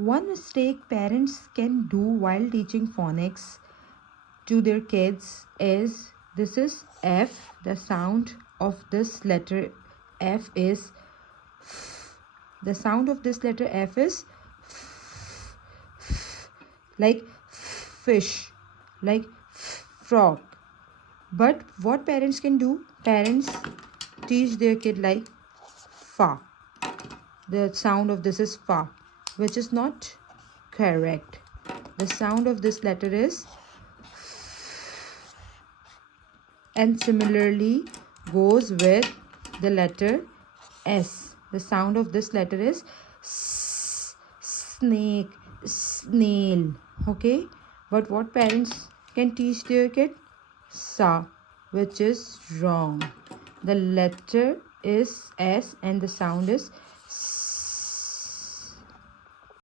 One mistake parents can do while teaching phonics to their kids is, this is F. The sound of this letter F is f. The sound of this letter F is f, like fish, like frog. But what parents can do? Parents teach their kid like fa. The sound of this is fa, which is not correct. The sound of this letter is, and similarly goes with the letter S. The sound of this letter is s, snake, snail. Okay, but what parents can teach their kid? Sa, which is wrong. The letter is S and the sound is